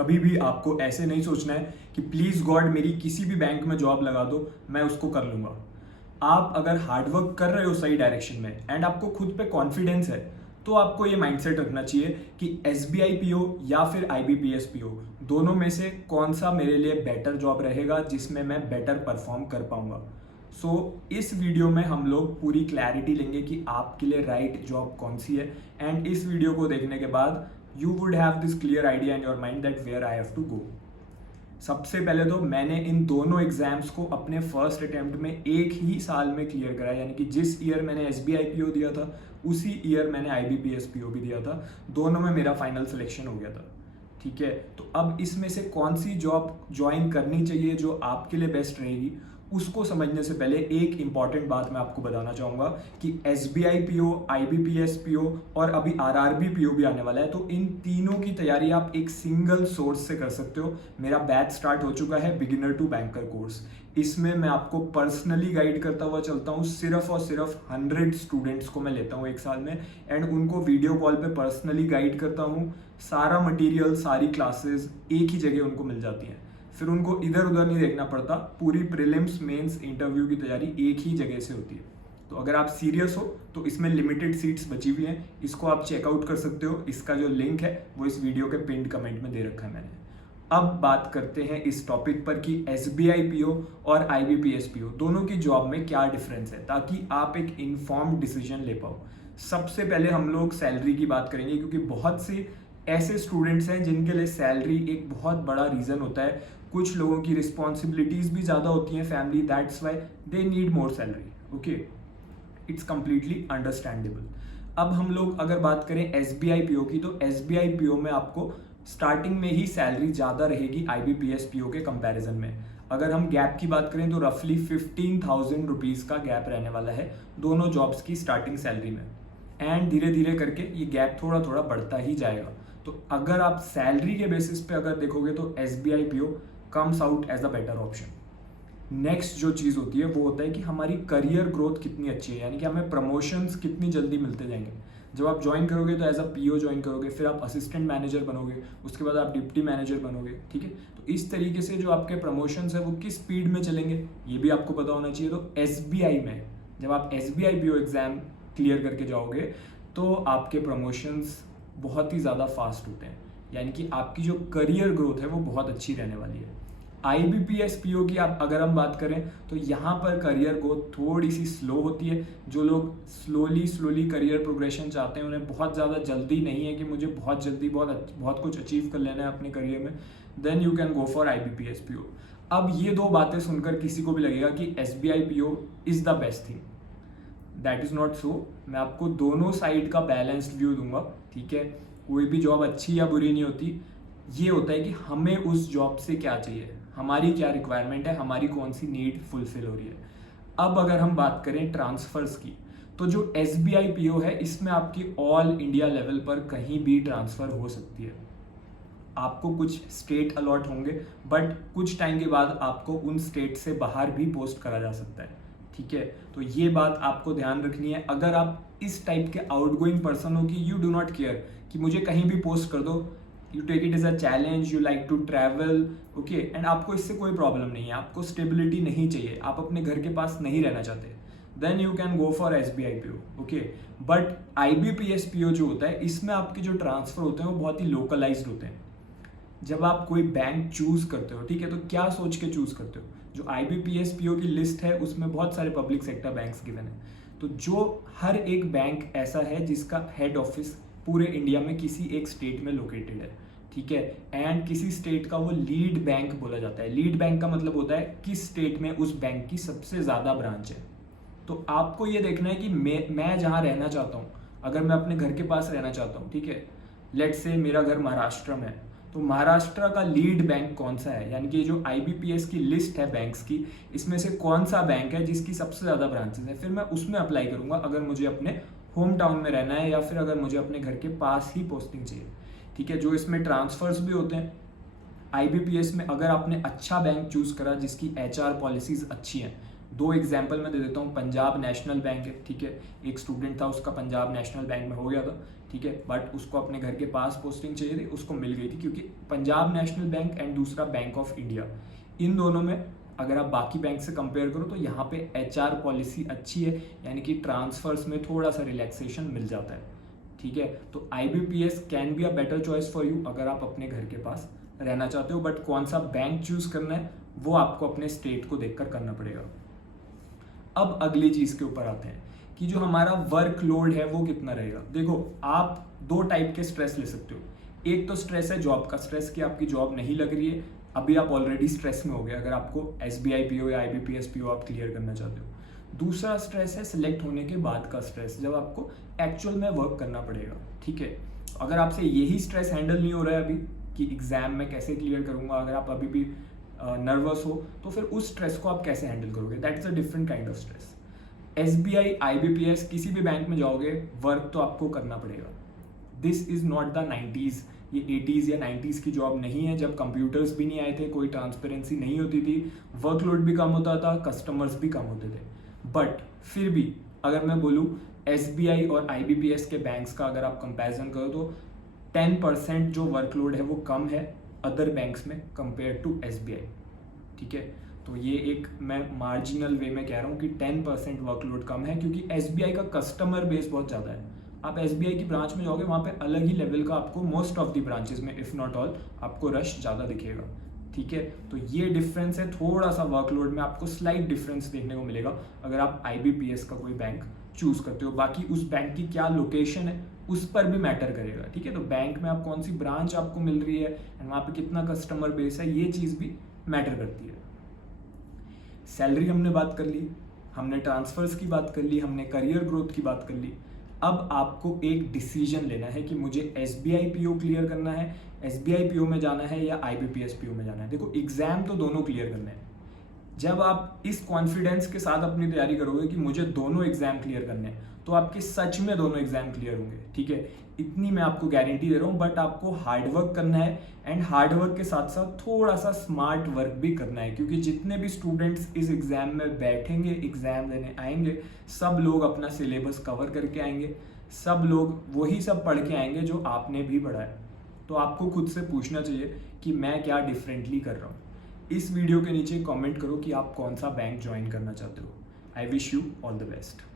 कभी भी आपको ऐसे नहीं सोचना है कि प्लीज़ गॉड मेरी किसी भी बैंक में जॉब लगा दो, मैं उसको कर लूँगा। आप अगर हार्डवर्क कर रहे हो सही डायरेक्शन में एंड आपको खुद पे कॉन्फिडेंस है, तो आपको ये माइंडसेट रखना चाहिए कि SBI PO या फिर IBPS PO दोनों में से कौन सा मेरे लिए बेटर जॉब रहेगा जिसमें मैं बेटर परफॉर्म कर पाऊंगा। सो इस वीडियो में हम लोग पूरी क्लैरिटी लेंगे कि आपके लिए राइट जॉब कौन सी है, एंड इस वीडियो को देखने के बाद you would have this clear idea in your mind that where I have to go. सबसे पहले तो मैंने इन दोनों एग्जाम्स को अपने फर्स्ट अटेम्प्ट में एक ही साल में क्लियर करा, यानी कि जिस ईयर मैंने SBI PO दिया था उसी ईयर मैंने IBPS PO भी दिया था। दोनों में मेरा फाइनल सिलेक्शन हो गया था। ठीक है, तो अब इसमें से कौन सी जॉब ज्वाइन करनी चाहिए जो आपके लिए बेस्ट रहेगी, उसको समझने से पहले एक इंपॉर्टेंट बात मैं आपको बताना चाहूँगा कि SBI PO, IBPS PO और अभी RRB PO भी आने वाला है, तो इन तीनों की तैयारी आप एक सिंगल सोर्स से कर सकते हो। मेरा बैच स्टार्ट हो चुका है, बिगिनर टू बैंकर कोर्स। इसमें मैं आपको पर्सनली गाइड करता हुआ चलता हूँ। सिर्फ और सिर्फ 100 स्टूडेंट्स को मैं लेता हूँ एक साल में, एंड उनको वीडियो कॉल पे पर्सनली गाइड करता हूँ। सारा मटेरियल, सारी क्लासेस एक ही जगह उनको मिल जाती हैं, फिर उनको इधर उधर नहीं देखना पड़ता। पूरी प्रीलिम्स, मेंस, इंटरव्यू की तैयारी एक ही जगह से होती है। तो अगर आप सीरियस हो तो इसमें लिमिटेड सीट्स बची हुई हैं, इसको आप चेकआउट कर सकते हो। इसका जो लिंक है वो इस वीडियो के पिन कमेंट में दे रखा है मैंने। अब बात करते हैं इस टॉपिक पर कि SBI PO और IBPS PO दोनों की जॉब में क्या डिफरेंस है, ताकि आप एक इन्फॉर्म्ड डिसीजन ले पाओ। सबसे पहले हम लोग सैलरी की बात करेंगे, क्योंकि बहुत से ऐसे स्टूडेंट्स हैं जिनके लिए सैलरी एक बहुत बड़ा रीज़न होता है। कुछ लोगों की रिस्पॉन्सिबिलिटीज़ भी ज़्यादा होती हैं family, that's why they need more salary. Okay, it's completely understandable. अब हम लोग अगर बात करें SBI PO की, तो SBI PO में आपको स्टार्टिंग में ही सैलरी ज़्यादा रहेगी IBPS PO के कंपैरिजन में। अगर हम गैप की बात करें तो रफली 15,000 रुपीज़ का गैप रहने वाला है दोनों जॉब्स की स्टार्टिंग सैलरी में, एंड धीरे धीरे करके ये गैप थोड़ा थोड़ा बढ़ता ही जाएगा। तो अगर आप सैलरी के बेसिस पे अगर देखोगे तो SBI PO comes out as a better option. Next जो चीज़ होती है वो होता है कि हमारी करियर ग्रोथ कितनी अच्छी है, यानी कि हमें प्रमोशंस कितनी जल्दी मिलते जाएंगे। जब आप ज्वाइन करोगे तो एज अ PO ज्वाइन करोगे, फिर आप असिस्टेंट मैनेजर बनोगे, उसके बाद आप डिप्टी मैनेजर बनोगे। ठीक है, तो इस तरीके से जो आपके प्रमोशंस है वो किस स्पीड में चलेंगे ये भी आपको पता होना चाहिए। तो SBI में जब आप SBI PO एग्जाम क्लियर करके जाओगे तो आपके प्रमोशंस बहुत ही ज़्यादा फास्ट होते हैं, यानी कि आपकी जो करियर ग्रोथ है वो बहुत अच्छी रहने वाली है। IBPS PO की आप अगर हम बात करें तो यहाँ पर करियर ग्रोथ थोड़ी सी स्लो होती है। जो लोग स्लोली करियर प्रोग्रेशन चाहते हैं, उन्हें बहुत ज़्यादा जल्दी नहीं है कि मुझे बहुत जल्दी बहुत कुछ अचीव कर लेना है अपने करियर में, then you can go for IBPS PO। अब ये दो बातें सुनकर किसी को भी लगेगा कि SBI PO is the best thing, that is not so. मैं आपको दोनों साइड का बैलेंस्ड व्यू दूंगा। ठीक है, कोई भी जॉब अच्छी या बुरी नहीं होती, ये होता है कि हमें उस जॉब से क्या चाहिए, हमारी क्या रिक्वायरमेंट है, हमारी कौन सी नीड फुलफिल हो रही है। अब अगर हम बात करें ट्रांसफर्स की, तो जो SBI PO है इसमें आपकी ऑल इंडिया लेवल पर कहीं भी ट्रांसफ़र हो सकती है। आपको कुछ स्टेट अलॉट होंगे, बट कुछ टाइम के बाद आपको उन स्टेट से बाहर भी पोस्ट करा जा सकता है। ठीक है, तो ये बात आपको ध्यान रखनी है। अगर आप इस टाइप के आउटगोइंग पर्सन हो कि यू डू नॉट केयर कि मुझे कहीं भी पोस्ट कर दो, you take it as a challenge, you like to travel, okay, and आपको इससे कोई प्रॉब्लम नहीं है, आपको स्टेबिलिटी नहीं चाहिए, आप अपने घर के पास नहीं रहना चाहते, then you can go for SBI PO। Okay, but IBPS PO जो होता है इसमें आपके जो ट्रांसफर होते हैं वो बहुत ही लोकलाइज्ड होते हैं। जब आप कोई बैंक चूज करते हो, ठीक है, तो क्या सोच के चूज करते हो? जो IBPS PO की लिस्ट है उसमें बहुत सारे पब्लिक सेक्टर बैंक्स गिवन है, तो जो हर एक बैंक ऐसा है जिसका हेड ऑफिस पूरे इंडिया में किसी एक स्टेट में लोकेटेड है। ठीक है, एंड किसी स्टेट का वो लीड बैंक बोला जाता है। लीड बैंक का मतलब होता है किस स्टेट में उस बैंक की सबसे ज़्यादा ब्रांच है। तो आपको ये देखना है कि मैं जहाँ रहना चाहता हूँ, अगर मैं अपने घर के पास रहना चाहता हूँ, ठीक है, लेट्स से मेरा घर महाराष्ट्र में है, तो महाराष्ट्र का लीड बैंक कौन सा है, यानी कि जो IBPS की लिस्ट है बैंक्स की, इसमें से कौन सा बैंक है जिसकी सबसे ज़्यादा ब्रांचेस है, फिर मैं उसमें अप्लाई करूँगा अगर मुझे अपने होम टाउन में रहना है या फिर अगर मुझे अपने घर के पास ही पोस्टिंग चाहिए। ठीक है, जो इसमें ट्रांसफर्स भी होते हैं IBPS में, अगर आपने अच्छा बैंक चूज करा जिसकी HR पॉलिसीज अच्छी हैं। दो एग्जाम्पल मैं दे देता हूँ। पंजाब नेशनल बैंक है, ठीक है, एक स्टूडेंट था उसका पंजाब नेशनल बैंक में हो गया था। ठीक है, बट उसको अपने घर के पास पोस्टिंग चाहिए थी, उसको मिल गई थी, क्योंकि पंजाब नेशनल बैंक एंड दूसरा बैंक ऑफ इंडिया, इन दोनों में अगर आप बाकी बैंक से कंपेयर करो तो यहाँ पे HR पॉलिसी अच्छी है, यानी कि ट्रांसफर्स में थोड़ा सा रिलैक्सेशन मिल जाता है, ठीक है। तो IBPS can be a better choice for you अगर आप अपने घर के पास रहना चाहते हो, बट कौन सा बैंक चूज करना है वो आपको अपने स्टेट को देखकर करना पड़ेगा। अब अगली चीज के ऊपर आते हैं कि जो हमारा वर्कलोड है वो कितना रहेगा। देखो, आप दो टाइप के स्ट्रेस ले सकते हो। एक तो स्ट्रेस है जॉब का स्ट्रेस, कि आपकी जॉब नहीं लग रही है, अभी आप ऑलरेडी स्ट्रेस में हो गए अगर आपको SBI PO या IBPS PO आप क्लियर करना चाहते हो। दूसरा स्ट्रेस है सिलेक्ट होने के बाद का स्ट्रेस, जब आपको एक्चुअल में वर्क करना पड़ेगा, ठीक है। अगर आपसे यही स्ट्रेस हैंडल नहीं हो रहा है अभी कि एग्जाम में कैसे क्लियर करूंगा, अगर आप अभी भी नर्वस हो तो फिर उस स्ट्रेस को आप कैसे हैंडल करोगे, that is a different kind of stress. SBI IBPS किसी भी बैंक में जाओगे, वर्क तो आपको करना पड़ेगा। This is not the 90s, ये 80s या 90s की जॉब नहीं है, जब कंप्यूटर्स भी नहीं आए थे, कोई ट्रांसपेरेंसी नहीं होती थी, वर्कलोड भी कम होता था, कस्टमर्स भी कम होते थे। बट फिर भी अगर मैं बोलूँ SBI और IBPS के बैंक्स का अगर आप कंपैरिजन करो तो 10% जो वर्कलोड है वो कम है अदर बैंक्स में कंपेयर टू SBI, ठीक है। तो ये एक मैं मार्जिनल वे में कह रहा हूँ कि 10% वर्कलोड कम है, क्योंकि SBI का कस्टमर बेस बहुत ज़्यादा है। आप SBI की ब्रांच में जाओगे, वहाँ पे अलग ही लेवल का आपको मोस्ट ऑफ द ब्रांचेस में इफ़ नॉट ऑल आपको रश ज़्यादा दिखेगा, ठीक है। तो ये डिफरेंस है, थोड़ा सा वर्कलोड में आपको स्लाइट डिफरेंस देखने को मिलेगा अगर आप IBPS का कोई बैंक चूज करते हो। बाकी उस बैंक की क्या लोकेशन है उस पर भी मैटर करेगा, ठीक है। तो बैंक में आप कौन सी ब्रांच आपको मिल रही है एंड वहाँ पे कितना कस्टमर बेस है, ये चीज़ भी मैटर करती है। सैलरी हमने बात कर ली, हमने ट्रांसफर्स की बात कर ली, हमने करियर ग्रोथ की बात कर ली। अब आपको एक डिसीजन लेना है कि मुझे SBI PO क्लियर करना है, SBI PO में जाना है या IBPS PO में जाना है। देखो, एग्जाम तो दोनों क्लियर करने हैं। जब आप इस कॉन्फिडेंस के साथ अपनी तैयारी करोगे कि मुझे दोनों एग्जाम क्लियर करने हैं, तो आपके सच में दोनों एग्जाम क्लियर होंगे, ठीक है। इतनी मैं आपको गारंटी दे रहा हूँ। बट आपको हार्डवर्क करना है एंड हार्डवर्क के साथ साथ थोड़ा सा स्मार्ट वर्क भी करना है, क्योंकि जितने भी स्टूडेंट्स इस एग्जाम में बैठेंगे, एग्जाम देने आएंगे, सब लोग अपना सिलेबस कवर करके आएंगे, सब लोग वही सब पढ़ के आएंगे जो आपने भी पढ़ा है। तो आपको खुद से पूछना चाहिए कि मैं क्या डिफरेंटली कर रहा हूँ। इस वीडियो के नीचे कमेंट करो कि आप कौन सा बैंक ज्वाइन करना चाहते हो। I wish you all the best.